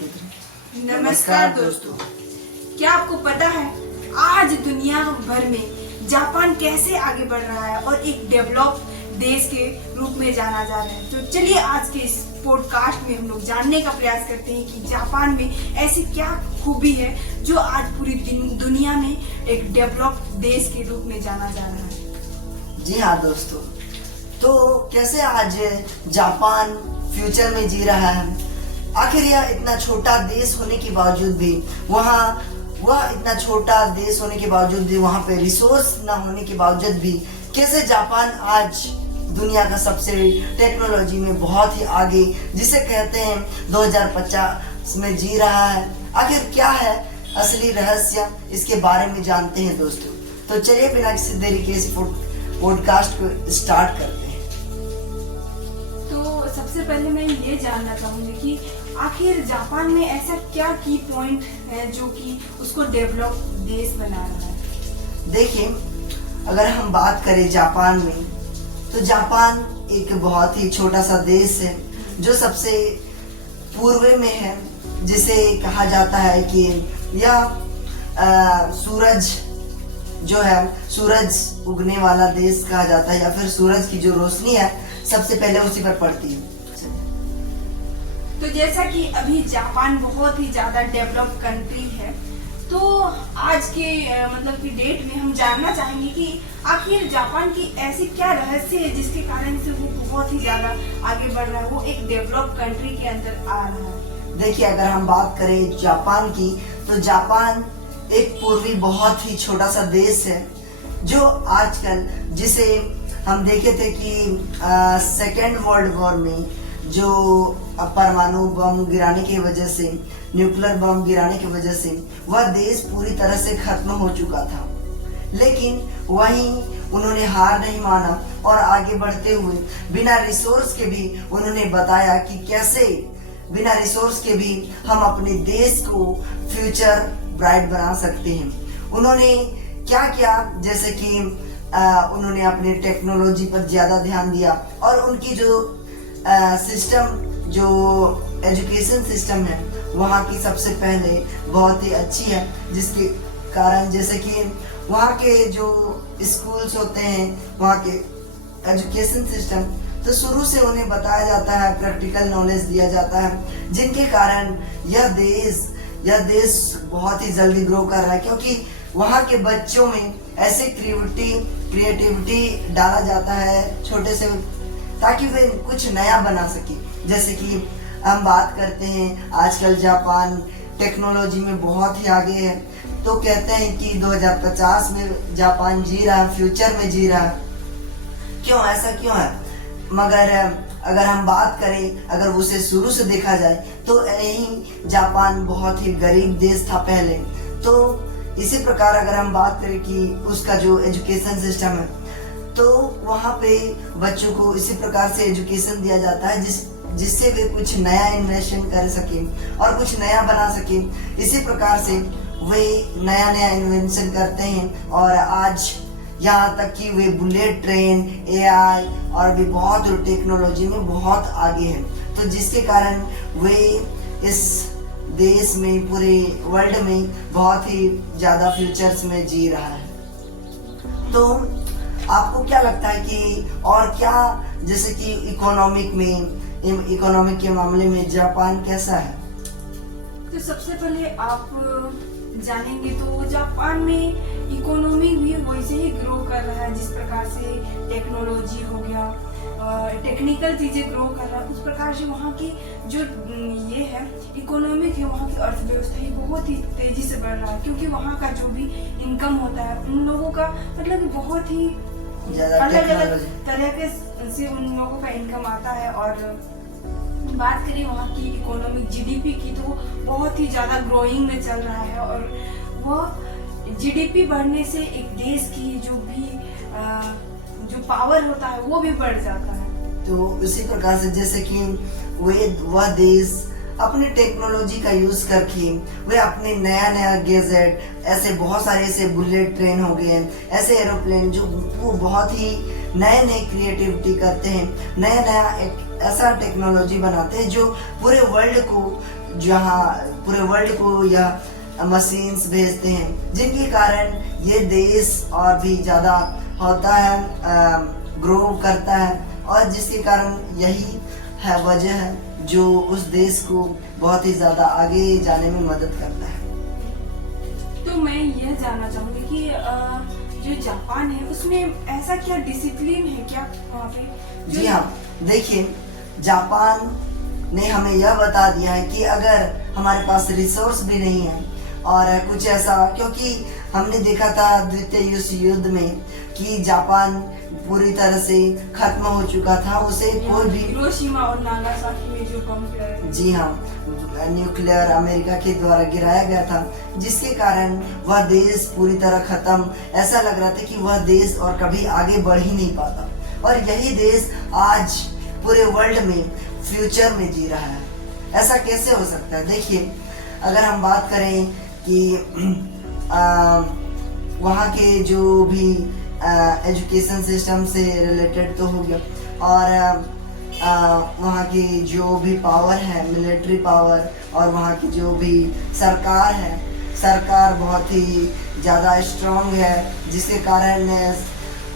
नमस्कार दोस्तों, क्या आपको पता है आज दुनिया भर में जापान कैसे आगे बढ़ रहा है और एक डेवलप देश के रूप में जाना जा रहा है। तो चलिए आज के इस पॉडकास्ट में हम लोग जानने का प्रयास करते हैं कि जापान में ऐसी क्या खूबी है जो आज पूरी दुनिया में एक डेवलप देश के रूप में जाना जा रहा है। जी हाँ दोस्तों, तो कैसे आज जापान फ्यूचर में जी रहा है। आखिर यह इतना छोटा देश होने के बावजूद भी वह इतना छोटा देश होने के बावजूद भी वहाँ पे रिसोर्स ना होने के बावजूद भी कैसे जापान आज दुनिया का सबसे टेक्नोलॉजी में बहुत ही आगे, जिसे कहते हैं 2050 में जी रहा है। आखिर क्या है असली रहस्य, इसके बारे में जानते हैं दोस्तों। तो चलिए बिना किसी देरी के इस पॉडकास्ट को स्टार्ट करते हैं। तो सबसे पहले मैं ये जानना चाहूंगी कि आखिर जापान में ऐसा क्या की पॉइंट है जो कि उसको डेवलप देश बना रहा है। देखिए, अगर हम बात करें जापान में, तो जापान एक बहुत ही छोटा सा देश है जो सबसे पूर्व में है, जिसे कहा जाता है कि यह सूरज जो है, सूरज उगने वाला देश कहा जाता है, या फिर सूरज की जो रोशनी है सबसे पहले उसी पर पड़ती है। तो जैसा कि अभी जापान बहुत ही ज्यादा डेवलप कंट्री है, तो आज के मतलब की डेट में हम जानना चाहेंगे कि आखिर जापान की ऐसी क्या रहस्य है जिसके कारण से वो बहुत ही ज्यादा आगे बढ़ रहा है, वो एक डेवलप कंट्री के अंदर आ रहा है। देखिए, अगर हम बात करें जापान की, तो जापान एक पूर्वी बहुत ही छोटा सा देश है जो आजकल, जिसे हम देखे थे कि सेकेंड वर्ल्ड वॉर में जो परमाणु बम गिराने की वजह से, न्यूक्लियर बम गिराने की वजह से वह देश पूरी तरह से खत्म हो चुका था, लेकिन वहीं उन्होंने हार नहीं माना और आगे बढ़ते हुए बिना रिसोर्स के भी उन्होंने बताया कि कैसे बिना रिसोर्स के भी हम अपने देश को फ्यूचर ब्राइट बना सकते हैं। उन्होंने क्या किया, जैसे कि उन्होंने अपने टेक्नोलॉजी पर ज्यादा ध्यान दिया और उनकी जो सिस्टम, जो एजुकेशन सिस्टम है वहाँ की सबसे पहले बहुत ही अच्छी है, जिसके कारण जैसे कि वहाँ के जो स्कूल्स होते हैं, वहाँ के एजुकेशन सिस्टम, तो शुरू से उन्हें बताया जाता है, प्रैक्टिकल नॉलेज दिया जाता है, जिनके कारण यह देश बहुत ही जल्दी ग्रो कर रहा है, क्योंकि वहाँ के बच्चों में ऐसे क्रिएटिविटी डाला जाता है छोटे से, ताकि वे कुछ नया बना सके। जैसे कि हम बात करते हैं, आजकल जापान टेक्नोलॉजी में बहुत ही आगे है, तो कहते हैं कि 2050 में जापान जी रहा है, फ्यूचर में जी रहा है। क्यों, ऐसा क्यों है? मगर अगर हम बात करें, अगर उसे शुरू से देखा जाए, तो यही जापान बहुत ही गरीब देश था पहले। तो इसी प्रकार अगर हम बात करें कि उसका जो एजुकेशन सिस्टम है, तो वहाँ पे बच्चों को इसी प्रकार से एजुकेशन दिया जाता है जिससे वे कुछ नया इन्वेंशन कर सके और कुछ नया बना सके। इसी प्रकार से वे नया इन्वेंशन करते हैं और आज यहाँ तक कि वे बुलेट ट्रेन, एआई और भी बहुत टेक्नोलॉजी में बहुत आगे हैं। तो जिसके कारण वे इस देश में, पूरे वर्ल्ड में बहुत ही ज्यादा फ्यूचर्स में जी रहा है। तो आपको क्या लगता है कि और क्या, जैसे कि इकोनॉमिक के मामले में जापान कैसा है? तो सबसे पहले आप जानेंगे तो जापान में इकोनॉमी भी वैसे ही ग्रो कर रहा है, जिस प्रकार से टेक्नोलॉजी हो गया, टेक्निकल चीजें ग्रो कर रहा है, उस प्रकार से वहाँ की जो ये है इकोनॉमिक है, वहाँ की अर्थव्यवस्था ही बहुत ही तेजी से बढ़ रहा है, क्योंकि वहाँ का जो भी इनकम होता है उन लोगों का मतलब बहुत ही अलग अलग तरह के से उन लोगों का इनकम आता है। और बात करें वहाँ की इकोनॉमिक जीडीपी की, तो बहुत ही ज्यादा ग्रोइंग में चल रहा है और वो जीडीपी बढ़ने से एक देश की जो पावर होता है वो भी बढ़ जाता है। तो इसी प्रकार से जैसे कि वह देश अपनी टेक्नोलॉजी का यूज करके वे अपने नया गैजेट, ऐसे बहुत सारे ऐसे बुलेट ट्रेन हो गए, ऐसे एरोप्लेन जो वो बहुत ही नए क्रिएटिविटी करते हैं, नया एक ऐसा टेक्नोलॉजी बनाते हैं जो पूरे वर्ल्ड को जहाँ पूरे वर्ल्ड को यह मशीन्स भेजते हैं, जिनके कारण ये देश और भी ज़्यादा होता है, ग्रो करता है, और जिसके कारण यही है वजह है जो उस देश को बहुत ही ज़्यादा आगे जाने में मदद करता है। तो मैं यह जानना चाहूंगी कि जो जापान है उसमें ऐसा क्या डिसिप्लिन है क्या वहाँ पे? जी हाँ, देखिए, जापान ने हमें यह बता दिया है कि अगर हमारे पास रिसोर्स भी नहीं है और कुछ ऐसा, क्योंकि हमने देखा था द्वितीय विश्व युद्ध में कि जापान पूरी तरह से खत्म हो चुका था, उसे कोई भी, हिरोशिमा और नागासाकी में जो बम गिराया, जी हाँ, न्यूक्लियर अमेरिका के द्वारा गिराया गया था, जिसके कारण वह देश पूरी तरह खत्म, ऐसा लग रहा था कि वह देश और कभी आगे बढ़ ही नहीं पाता। और यही देश आज पूरे वर्ल्ड में फ्यूचर में जी रहा है। ऐसा कैसे हो सकता है? देखिए, अगर हम बात करें कि वहाँ के जो भी एजुकेशन सिस्टम से रिलेटेड तो हो गया, और वहाँ की जो भी पावर है, मिलिट्री पावर, और वहाँ की जो भी सरकार है, सरकार बहुत ही ज़्यादा स्ट्रांग है, जिसके कारण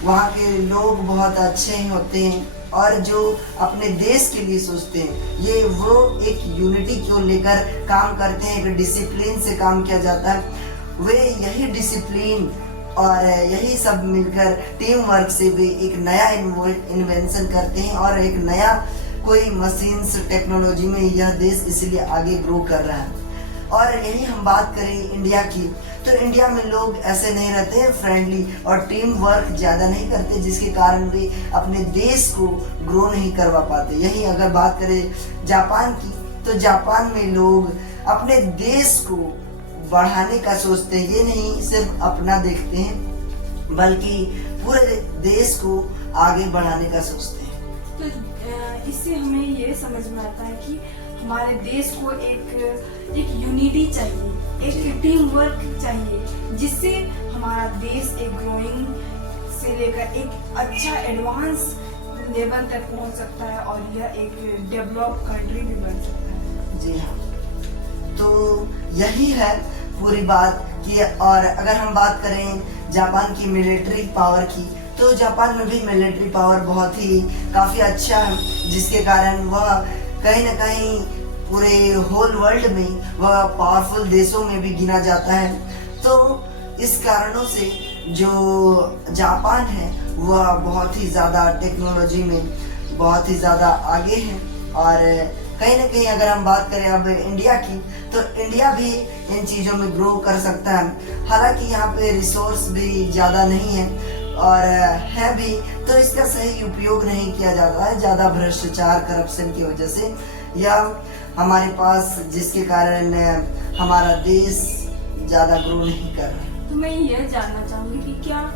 वहाँ के लोग बहुत अच्छे होते हैं और जो अपने देश के लिए सोचते हैं। ये वो एक यूनिटी को लेकर काम करते हैं, एक डिसिप्लिन से काम किया जाता है। वे यही डिसिप्लिन और यही सब मिलकर टीम वर्क से भी एक नया इन्वेंशन करते हैं और एक नया कोई मशीन्स टेक्नोलॉजी में यह देश इसलिए आगे ग्रो कर रहा है। और यही हम बात करें इंडिया की, तो इंडिया में लोग ऐसे नहीं रहते हैं फ्रेंडली और टीम वर्क ज़्यादा नहीं करते, जिसके कारण वे अपने देश को ग्रो नहीं करवा पाते। यही अगर बात करें जापान की, तो जापान में लोग अपने देश को बढ़ाने का सोचते हैं। ये नहीं सिर्फ अपना देखते हैं, बल्कि पूरे देश को आगे बढ़ाने का सोचते हैं। तो इससे हमें ये समझ में आता है कि हमारे देश को एक यूनिटी चाहिए, एक टीम वर्क चाहिए, जिससे हमारा देश एक ग्रोइंग से लेकर एक अच्छा एडवांस लेवल तक पहुंच सकता है और यह एक डेवलप कंट्री भी बन सकता है। जी हाँ, तो यही है पूरी बात की। और अगर हम बात करें जापान की मिलिट्री पावर की, तो जापान में भी मिलिट्री पावर बहुत ही काफ़ी अच्छा है, जिसके कारण वह कहीं ना कहीं पूरे होल वर्ल्ड में वह पावरफुल देशों में भी गिना जाता है। तो इस कारणों से जो जापान है वह बहुत ही ज़्यादा टेक्नोलॉजी में बहुत ही ज़्यादा आगे है। और कहीं ना कहीं अगर हम बात करें अब इंडिया की, तो इंडिया भी इन चीज़ों में ग्रो कर सकता है। हालांकि यहाँ पे रिसोर्स भी ज़्यादा नहीं है और है भी, तो इसका सही उपयोग नहीं किया जाता है, ज़्यादा भ्रष्टाचार करप्शन की वजह से, या हमारे पास जिसके कारण हमारा देश ज़्यादा ग्रो नहीं कर रहा। तो मैं यह जानना चाहूँगी कि क्या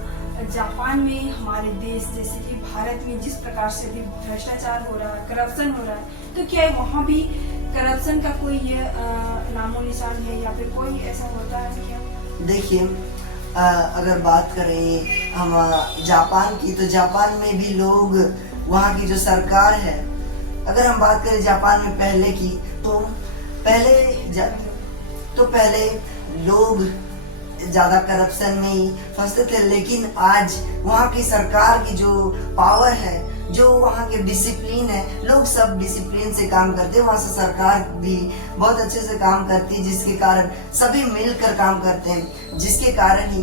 जापान में हमारे देश जैसे कि भारत में जिस प्रकार से भी भ्रष्टाचार हो रहा है, करप्शन हो रहा है, तो क्या वहाँ भी करप्शन का कोई नामो निशान है या फिर कोई ऐसा होता है क्या? देखिए, अगर बात करें हम जापान की, तो जापान में भी लोग, वहाँ की जो सरकार है, अगर हम बात करें जापान में पहले की, तो पहले लोग ज़्यादा करप्शन में ही फंसते थे, लेकिन आज वहाँ की सरकार की जो पावर है, जो वहाँ के डिसिप्लिन है, लोग सब डिसिप्लिन से काम करते हैं। वहाँ से सरकार भी बहुत अच्छे से काम करती है, जिसके कारण सभी मिलकर काम करते हैं, जिसके कारण ही